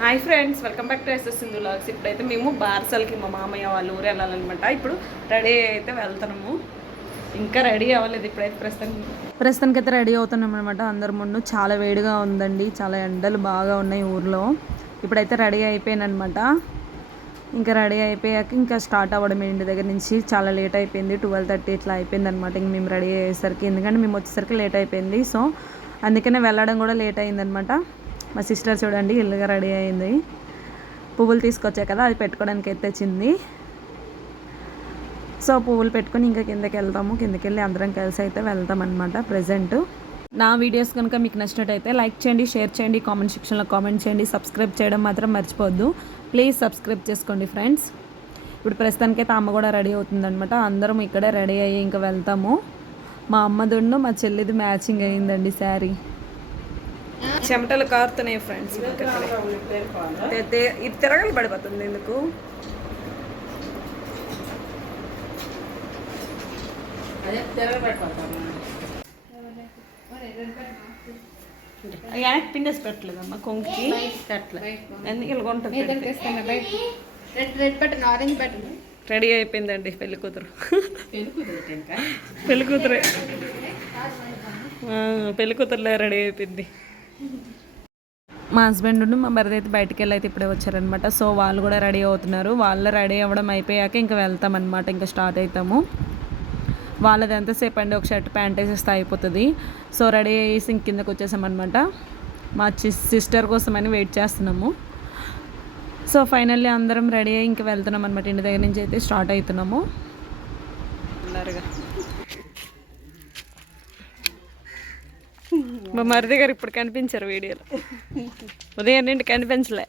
Hi friends, welcome back to SS Sindhu vlogs. ఇప్పుడైతే మేము బార్సల్కి మా మామయ్య వాళ్ళ ఊరు వెళ్ళాలన్నమాట. ఇప్పుడు రెడీ అయితే వెళ్తున్నాము. ఇంకా రెడీ అవ్వలేదు. ఇప్పుడైతే ప్రస్తుతానికి అయితే రెడీ అవుతున్నాం అనమాట. అందరి ముందు చాలా వేడిగా ఉందండి, చాలా ఎండలు బాగా ఉన్నాయి ఊర్లో. ఇప్పుడైతే రెడీ అయిపోయానమాట. ఇంకా రెడీ అయిపోయాక ఇంకా స్టార్ట్ అవ్వడం ఇంటి దగ్గర నుంచి. చాలా లేట్ అయిపోయింది, 12:30 ఇట్లా అయిపోయింది అనమాట. ఇంక మేము రెడీ అయ్యేసరికి, ఎందుకంటే మేము వచ్చేసరికి లేట్ అయిపోయింది. సో అందుకనే వెళ్ళడం కూడా లేట్ అయిందనమాట. మా సిస్టర్ చూడండి ఇల్లుగా రెడీ అయింది. పువ్వులు తీసుకొచ్చా కదా, అది పెట్టుకోవడానికి తెచ్చింది. సో పువ్వులు పెట్టుకొని ఇంకా కిందకి వెళ్తాము. కిందకి వెళ్ళి అందరం కలిసి అయితే వెళ్తాం అనమాట. ప్రజెంట్ నా వీడియోస్ కనుక మీకు నచ్చినట్టయితే లైక్ చేయండి, షేర్ చేయండి, కామెంట్ సెక్షన్లో కామెంట్ చేయండి. సబ్స్క్రైబ్ చేయడం మాత్రం మర్చిపోవద్దు. ప్లీజ్ సబ్స్క్రైబ్ చేసుకోండి ఫ్రెండ్స్. ఇప్పుడు ప్రస్తుతానికైతే అమ్మ కూడా రెడీ అవుతుందనమాట. అందరం ఇక్కడే రెడీ అయ్యి ఇంకా వెళ్తాము. మా అమ్మదుండు మా చెల్లిది మ్యాచింగ్ అయ్యిందండి శారీ. చెమటలు కారుతున్నాయి ఫ్రెండ్స్. ఇది తిరగలు పడిపోతుంది ఎందుకు. పిండేసి పెట్టలేదమ్మా కొంకి, ఎందుకు ఇలా ఉంటుంది. రెడీ అయిపోయిందండి పెళ్లి కూతురు. పెళ్లి కూతురే, పెళ్లి కూతురులో రెడీ అయిపోయింది. మా హస్బెండ్ మా మరిది అయితే బయటికి వెళ్ళి అయితే ఇప్పుడే వచ్చారనమాట. సో వాళ్ళు కూడా రెడీ అవుతున్నారు. వాళ్ళు రెడీ అవ్వడం అయిపోయాక ఇంకా వెళ్తామన్నమాట. ఇంకా స్టార్ట్ అవుతాము. వాళ్ళది ఎంతసేపు అండి, ఒక షర్ట్ ప్యాంట్ వేసేస్తే అయిపోతుంది. సో రెడీ అయ్యేసి ఇంక కిందకు వచ్చేసామన్నమాట. మా సిస్టర్ కోసమని వెయిట్ చేస్తున్నాము. సో ఫైనల్లీ అందరం రెడీ అయ్యి ఇంకా వెళ్తున్నాం అనమాట. ఇంటి దగ్గర నుంచి అయితే స్టార్ట్ అవుతున్నాము. మా మరిది గారు ఇప్పుడు కనిపించారు వీడియోలో. ఉదయం నుండి కనిపించలే.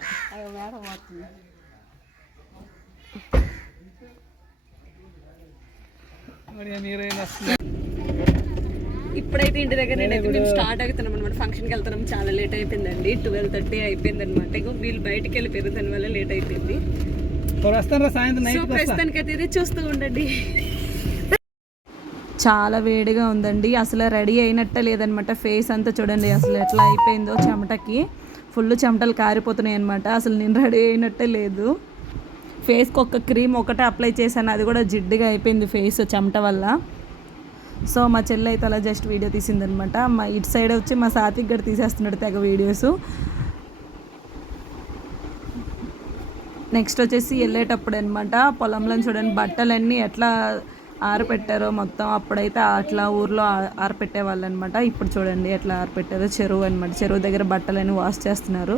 ఇప్పుడైతే ఇంటి దగ్గర నేనైతే మేము స్టార్ట్ అవుతున్నాం అనమాట. ఫంక్షన్కి వెళ్తున్నాం. చాలా లేట్ అయిపోయిందండి, 12:30 అయిపోయింది అనమాట. ఇక వీళ్ళు బయటికి వెళ్ళిపోయారు, దాని వల్ల లేట్ అయిపోయింది. ప్రస్తుతానికి అయితే చూస్తూ ఉండండి. చాలా వేడిగా ఉందండి, అసలు రెడీ అయినట్టే లేదనమాట. ఫేస్ అంతా చూడండి అసలు ఎట్లా అయిపోయిందో, చెమటకి ఫుల్ చెమటలు కారిపోతున్నాయి అనమాట. అసలు నేను రెడీ అయినట్టే లేదు. ఫేస్కి ఒక క్రీమ్ ఒకటే అప్లై చేశాను, అది కూడా జిడ్డుగా అయిపోయింది ఫేస్ చెమట వల్ల. సో మా చెల్లి అయితే అలా జస్ట్ వీడియో తీసిందనమాట. మా ఇటు సైడ్ వచ్చి మా సాత్విక్ గడు తీసేస్తున్నాడు తెగ వీడియోస్. నెక్స్ట్ వచ్చేసి వెళ్ళేటప్పుడు అనమాట, పొలంలో చూడండి బట్టలన్నీ ఎట్లా ఆరపెట్టారో మొత్తం. అప్పుడైతే అట్లా ఊర్లో ఆరపెట్టేవాళ్ళు అనమాట. ఇప్పుడు చూడండి ఎట్లా ఆరపెట్టారో. చెరువు అనమాట, చెరువు దగ్గర బట్టలన్నీ వాష్ చేస్తున్నారు.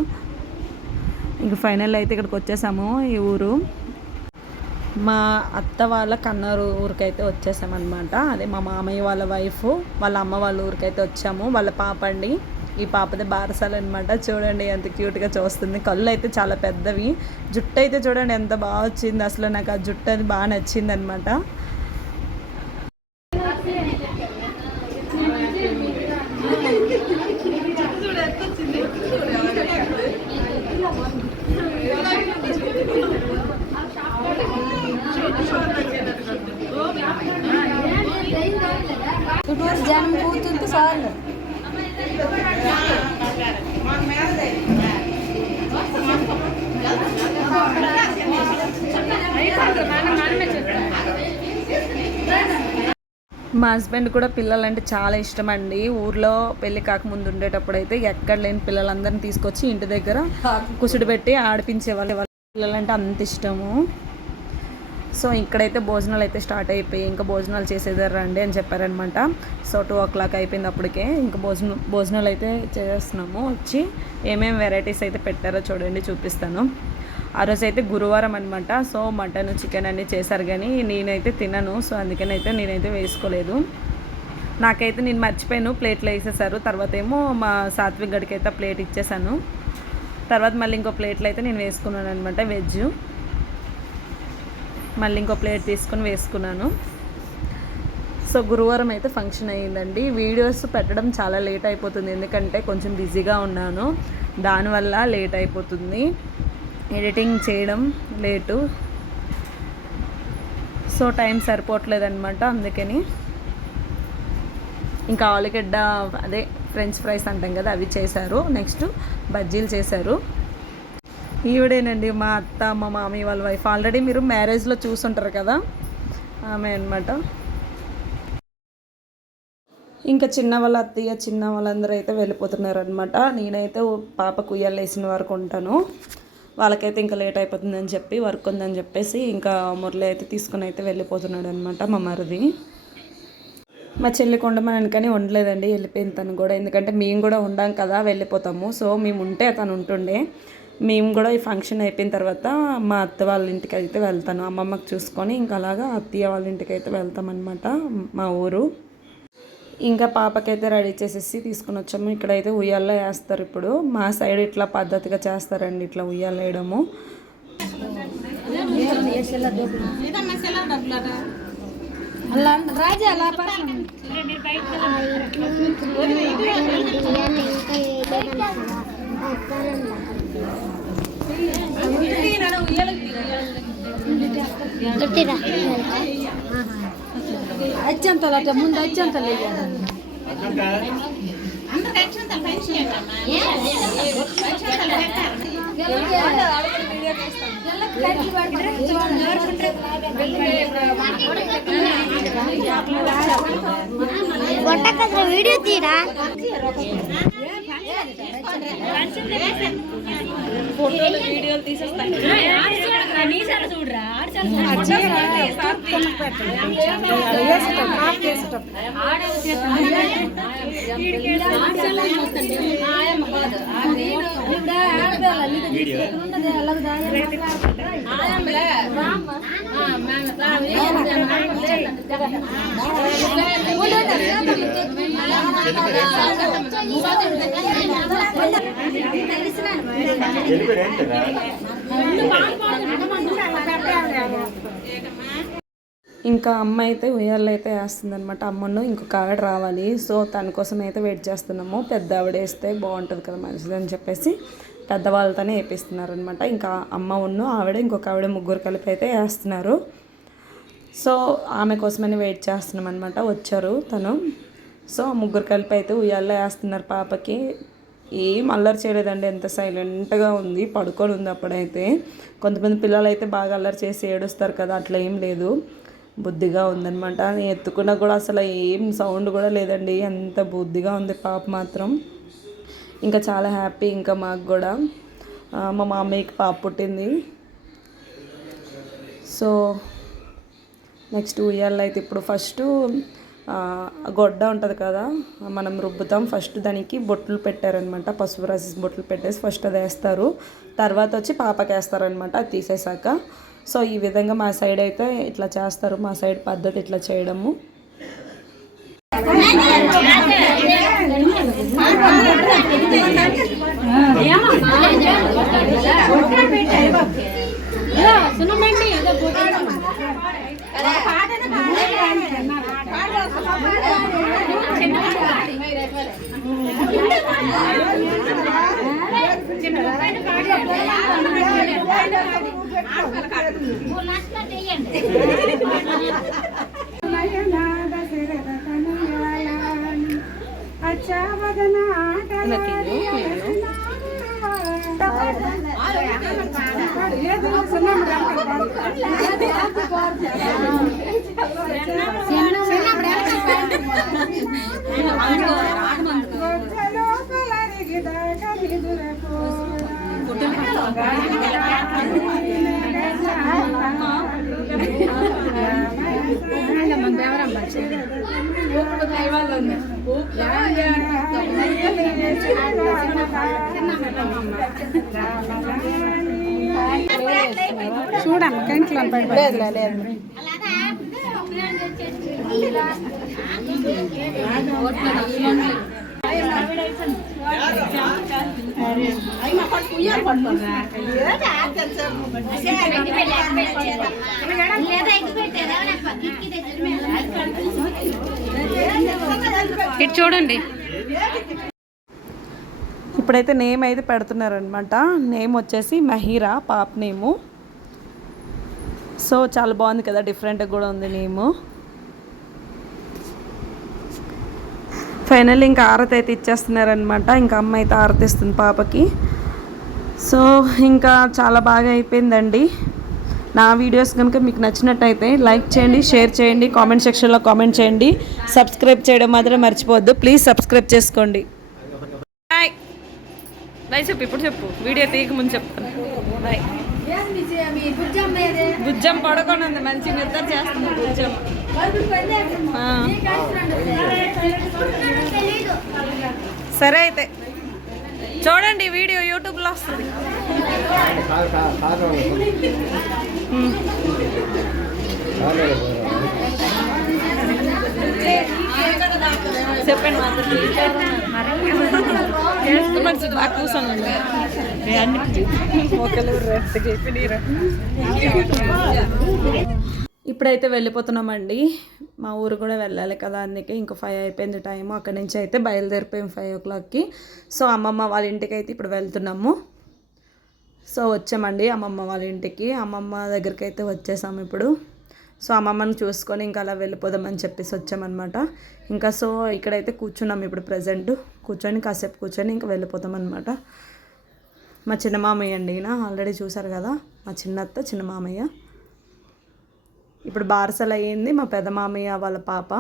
ఇంక ఫైనల్ అయితే ఇక్కడికి వచ్చేసాము. ఈ ఊరు మా అత్త వాళ్ళ కన్నూరు ఊరికైతే వచ్చేసామన్నమాట. అదే మా మామయ్య వాళ్ళ వైఫ్ వాళ్ళ అమ్మ వాళ్ళ ఊరికైతే వచ్చాము. వాళ్ళ పాప అండి, ఈ పాపదే బారసాలు అనమాట. చూడండి ఎంత క్యూట్గా చూస్తుంది. కళ్ళు అయితే చాలా పెద్దవి. జుట్టు అయితే చూడండి ఎంత బాగా వచ్చింది. అసలు నాకు ఆ జుట్టు అది బాగా నచ్చింది అనమాట. జనం కూర్చుంటే చాలు. మా హస్బెండ్ కూడా పిల్లలంటే చాలా ఇష్టం అండి. ఊర్లో పెళ్ళి కాకముందు ఉండేటప్పుడు అయితే ఎక్కడ లేని పిల్లలందరినీ తీసుకొచ్చి ఇంటి దగ్గర కూర్చుడిపెట్టి ఆడిపించేవాళ్ళు. పిల్లలంటే అంత ఇష్టము. సో ఇక్కడైతే భోజనాలు అయితే స్టార్ట్ అయిపోయి ఇంకా భోజనాలు చేసేదారు రండి అని చెప్పారనమాట. సో 2 o'clock అయిపోయింది అప్పటికే. ఇంకా భోజనాలు అయితే చేస్తున్నాము. వచ్చి ఏమేమి వెరైటీస్ అయితే పెట్టారో చూడండి, చూపిస్తాను. ఆ రోజు అయితే గురువారం అనమాట. సో మటన్ చికెన్ అన్నీ చేశారు, కానీ నేనైతే తినను. సో అందుకనైతే నేనైతే వేసుకోలేదు. నాకైతే నేను మర్చిపోయాను, ప్లేట్లో వేసేసారు. తర్వాత ఏమో మా సాత్విక్ గడికి అయితే ప్లేట్ ఇచ్చేసాను. తర్వాత మళ్ళీ ఇంకో ప్లేట్లో అయితే నేను వేసుకున్నాను అనమాట వెజ్. మళ్ళీ ఇంకో ప్లేట్ తీసుకొని వేసుకున్నాను. సో గురువారం అయితే ఫంక్షన్ అయ్యిందండి. వీడియోస్ పెట్టడం చాలా లేట్ అయిపోతుంది, ఎందుకంటే కొంచెం బిజీగా ఉన్నాను. దానివల్ల లేట్ అయిపోతుంది, ఎడిటింగ్ చేయడం లేటు. So time సరిపోవట్లేదన్నమాట. అందుకని ఇంకా ఆలుగడ్డ అదే ఫ్రెంచ్ ఫ్రైస్ అంటాం కదా, అవి చేశారు. నెక్స్ట్ బజ్జీలు చేశారు. ఈవిడేనండి మా అత్త మా మామయ్య వాళ్ళ వైఫ్. ఆల్రెడీ మీరు మ్యారేజ్లో చూసుంటారు కదా, ఆమె అనమాట. ఇంకా చిన్న వాళ్ళ అత్తయ్య చిన్న వాళ్ళందరూ అయితే వెళ్ళిపోతున్నారు అనమాట. నేనైతే పాపకు ఉయ్యాలు వేసిన వరకు ఉంటాను. వాళ్ళకైతే ఇంకా లేట్ అయిపోతుందని చెప్పి, వర్క్ ఉందని చెప్పేసి ఇంకా మురళి అయితే తీసుకుని అయితే వెళ్ళిపోతున్నాడు అనమాట మా మరిది. మా చెల్లి కొండమని కానీ ఉండలేదండి, వెళ్ళిపోయింది తను కూడా. ఎందుకంటే మేము కూడా ఉండాం కదా, వెళ్ళిపోతాము. సో మేము ఉంటే తను ఉంటుండే. మేము కూడా ఈ ఫంక్షన్ అయిపోయిన తర్వాత మా అత్త వాళ్ళ ఇంటికి అయితే వెళ్తాను, అమ్మమ్మకి చూసుకొని ఇంకా అలాగా అత్తయ్య వాళ్ళ ఇంటికి అయితే వెళ్తామన్నమాట, మా ఊరు. ఇంకా పాపకైతే రెడీ చేసేసి తీసుకుని వచ్చాము. ఇక్కడైతే ఉయ్యాల్లో వేస్తారు. ఇప్పుడు మా సైడ్ ఇట్లా పద్ధతిగా చేస్తారండి, ఇట్లా ఉయ్యాలు వేయడము. అచ్చంతలు అట్లా ముందు అచ్చంతలు వీడియో తీరా వీడియోలు తీసేస్తాను. ఇంకా అమ్మ అయితే ఉయ్యాల్లో అయితే వేస్తుంది అనమాట. అమ్మను ఇంకొక ఆవిడ రావాలి, సో తన కోసం అయితే వెయిట్ చేస్తున్నాము. పెద్ద ఆవిడ వేస్తే బాగుంటుంది కదా, మంచిదని చెప్పేసి పెద్దవాళ్ళతోనే వేపిస్తున్నారు అనమాట. ఇంకా అమ్మ ఉన్ను ఆవిడ ఇంకొక ఆవిడ ముగ్గురు కలిపి అయితే వేస్తున్నారు. సో ఆమె కోసమని వెయిట్ చేస్తున్నాం అనమాట. వచ్చారు తను. సో ముగ్గురు కలిపి అయితే ఉయ్యాల్లో వేస్తున్నారు పాపకి. ఏం అల్లరి చేయలేదండి, ఎంత సైలెంట్గా ఉంది, పడుకొని ఉంది. అప్పుడైతే కొంతమంది పిల్లలు అయితే బాగా అల్లరి చేసి ఏడుస్తారు కదా, అట్లా ఏం లేదు, బుద్ధిగా ఉందనమాట. నేను ఎత్తుకున్నా కూడా అసలు ఏం సౌండ్ కూడా లేదండి, అంత బుద్ధిగా ఉంది పాప మాత్రం. ఇంకా చాలా హ్యాపీ. ఇంకా మాకు కూడా మా మామయ్యకి పాప పుట్టింది. సో నెక్స్ట్ ఉయ్యాల్లో అయితే ఇప్పుడు ఫస్ట్ గొడ్డ ఉంటుంది కదా, మనం రుబ్బుతాం. ఫస్ట్ దానికి బొట్లు పెట్టారనమాట, పసుపు రాసి బొట్లు పెట్టేసి ఫస్ట్ అది వేస్తారు. తర్వాత వచ్చి పాపకి వేస్తారనమాట, అది తీసేసాక. సో ఈ విధంగా మా సైడ్ అయితే ఇట్లా చేస్తారు. మా సైడ్ పద్ధతి ఇట్లా చేయడము. చూడమ్మ కంట్లో లేదు. ఇటు చూడండి. ఇప్పుడైతే నేమ్ అయితే పెడుతున్నారనమాట. నేమ్ వచ్చేసి మహీరా, పాప నేము. సో చాలా బాగుంది కదా, డిఫరెంట్గా కూడా ఉంది నేము. ఫైనల్ ఇంకా ఆరతి అయితే ఇచ్చేస్తున్నారనమాట. ఇంకా అమ్మ అయితే ఆరతి ఇస్తుంది పాపకి. సో ఇంకా చాలా బాగా అయిపోయిందండి. నా వీడియోస్ కనుక మీకు నచ్చినట్టయితే లైక్ చేయండి, షేర్ చేయండి, కామెంట్ సెక్షన్లో కామెంట్ చేయండి, సబ్స్క్రైబ్ చేయడం మాత్రం మర్చిపోవద్దు. ప్లీజ్ సబ్స్క్రైబ్ చేసుకోండి. బాయ్ బాయ్ చెప్పు, ఇప్పుడు చెప్పు, వీడియో తీయక ముందు చెప్తాను. బాయ్. బుజ్జం పడుకొని ఉంది, మంచి నిద్ర చేస్తుంది బుజ్జం. సరే అయితే చూడండి, వీడియో యూట్యూబ్లో వస్తుంది. చెప్పండి బాగా కూర్చోండి. ఇప్పుడైతే వెళ్ళిపోతున్నామండి. మా ఊరు కూడా వెళ్ళాలి కదా, అందుకే ఇంకా 5 అయిపోయింది టైము. అక్కడి నుంచి అయితే బయలుదేరిపోయాం 5 o'clockకి. సో అమ్మమ్మ వాళ్ళ ఇంటికి అయితే ఇప్పుడు వెళ్తున్నాము. సో వచ్చామండి అమ్మమ్మ వాళ్ళ ఇంటికి. అమ్మమ్మ దగ్గరికి అయితే వచ్చేసాము ఇప్పుడు. సో అమ్మమ్మని చూసుకొని ఇంకా అలా వెళ్ళిపోదామని చెప్పేసి వచ్చామన్నమాట. ఇంకా సో ఇక్కడైతే కూర్చున్నాం ఇప్పుడు ప్రజెంట్. కూర్చొని కాసేపు కూర్చొని ఇంకా వెళ్ళిపోతాం అనమాట. మా చిన్న మామయ్య అండి, ఈయన ఆల్రెడీ చూసారు కదా, మా చిన్నత్త చిన్న మామయ్య. ఇప్పుడు బారసలు అయ్యింది మా పెద్ద మామయ్య వాళ్ళ పాప.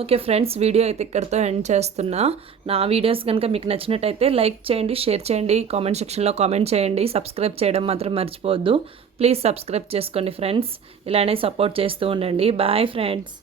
ఓకే ఫ్రెండ్స్, వీడియో అయితే ఇక్కడితో ఎండ్ చేస్తున్నా. నా వీడియోస్ కనుక మీకు నచ్చినట్టయితే లైక్ చేయండి, షేర్ చేయండి, కామెంట్ సెక్షన్లో కామెంట్ చేయండి, సబ్స్క్రైబ్ చేయడం మాత్రం మర్చిపోవద్దు. ప్లీజ్ సబ్స్క్రైబ్ చేసుకోండి ఫ్రెండ్స్. ఇలానే సపోర్ట్ చేస్తూ ఉండండి. Bye friends.